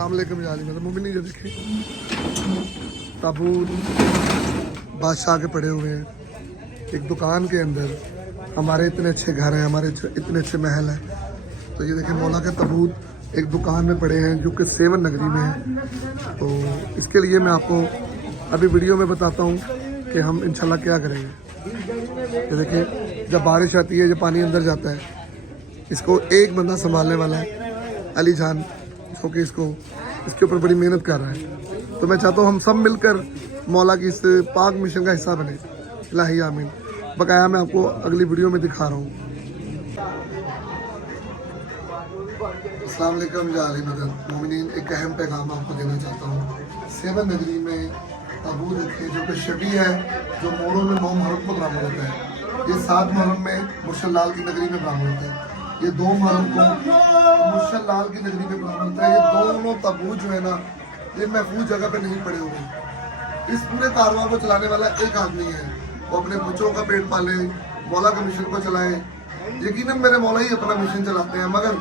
अस्सलाम वालेकुम यार, मतलब मुमिन जो देखें ताबूत बादशाह के पड़े हुए हैं एक दुकान के अंदर। हमारे इतने अच्छे घर हैं, हमारे इतने अच्छे महल हैं, तो ये देखें मौला के ताबूत एक दुकान में पड़े हैं जो कि सेवन नगरी में है। तो इसके लिए मैं आपको अभी वीडियो में बताता हूँ कि हम इंशाल्लाह क्या करेंगे। ये देखिए जब बारिश आती है, जब पानी अंदर जाता है, इसको एक बंदा संभालने वाला है, अली जान, जो कि इसके ऊपर बड़ी मेहनत कर रहा है। तो मैं चाहता हूँ हम सब मिलकर मौला की इस पाक मिशन का हिस्सा बने। इलाही आमीन। बकाया मैं आपको अगली वीडियो में दिखा रहा हूँ। अस्सलाम वालेकुम या अली मदद मोमिनीन, एक अहम पैगाम आपको देना चाहता हूँ। सेवन नगरी में ताबूत रखे जो कि शबी है, जो मोड़ों में 9 मुहर्रम को बरामद होता है। ये 7 मुहर्रम में मुर्शद लाल की नगरी में बरामद होता है। ये 2 मुहर्रम को मुर्शद लाल की नगरी में बरामद होता है। ये दोनों ताबूत जो है ना, ये महफूज जगह पे नहीं पड़े हुए। इस पूरे कारवां को चलाने वाला एक आदमी है, वो अपने बच्चों का पेट पाले, मौला के मिशन को चलाए। यकीनन मेरे मौला ही अपना मिशन चलाते हैं, मगर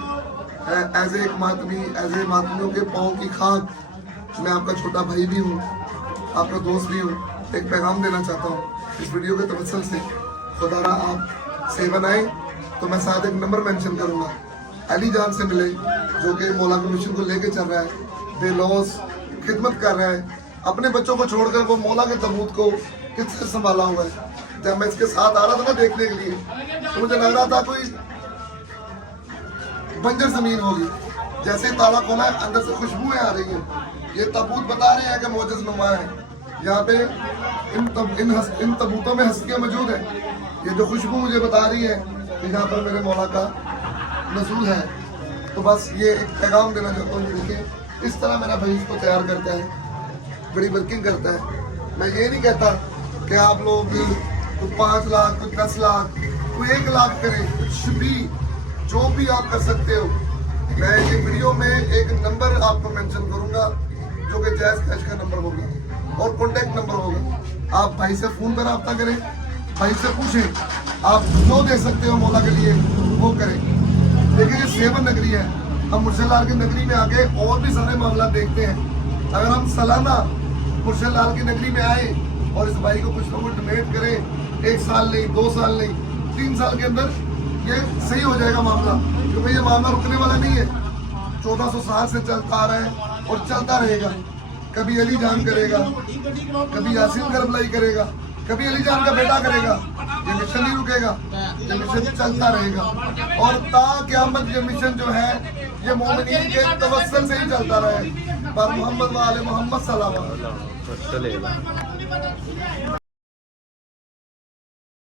एज ए मातमी, एज ए मातमियों के पाँव की खाक, मैं आपका छोटा भाई भी हूँ, आपका दोस्त भी हूँ। एक पैगाम देना चाहता हूँ इस वीडियो के तवज्जुह से। खुदारा आप सेवन आए तो मैं साथ एक नंबर मेंशन करूँगा, अली जान से मिले, जो कि मौला के मिशन को लेके चल रहा है, बेलौस खिदमत कर रहा है। अपने बच्चों को छोड़कर वो मौला के ताबूत को किससे संभाला हुआ है। जब मैं इसके साथ आ रहा था ना देखने के लिए, तो मुझे लग रहा था कोई बंजर जमीन होगी। जैसे ही ताला खोला है, अंदर से खुशबुएं आ रही हैं। ये ताबूत बता रहे हैं कि मोजज़ नुमा है। यहाँ पे इन ताबूतों में हस्तियाँ मौजूद हैं। ये जो खुशबू मुझे बता रही है कि यहाँ पर मेरे मौला का नज़ूल है। तो बस ये एक पैगाम देना चाहता हूँ। देखिए इस तरह मेरा भाई इसको तैयार करता है, बड़ी वर्किंग करता है। मैं ये नहीं कहता कि आप लोग कोई 5 लाख, कोई 10 लाख, कोई 1 लाख करें, कुछ भी जो भी आप कर सकते हो। मैं ये वीडियो में एक नंबर आपको मेंशन करूंगा जो कि जैज़ कैश का नंबर होगा और कॉन्टेक्ट नंबर होगा। आप भाई से फ़ोन पर रब्ता करें, भाई से पूछें, आप जो दे सकते हो मौला के लिए वो करें। देखिए ये सेवन नगरी है, हम मुर्शद लाल की नगरी में आके और भी सारे मामला देखते हैं। अगर हम सालाना मुर्शद लाल की नगरी में आए और इस भाई को कुछ ना कुछ डोनेट करें, 1 साल नहीं, 2 साल नहीं, 3 साल के अंदर ये सही हो जाएगा मामला। क्योंकि ये मामला रुकने वाला नहीं है, 1400 साल से चलता आ रहा है और चलता रहेगा। कभी अली जान करेगा, कभी यासीन करबलाई करेगा, कभी अली जान का बेटा करेगा। ये मिशन नहीं रुकेगा, ये मिशन चलता रहेगा। और ता क़यामत ये मिशन जो है, ये मोमिनीन के तवस्सुल से ही चलता रहे। पर मोहम्मद वाले मोहम्मद सल्लल्लाहु अलैहि वसल्लम।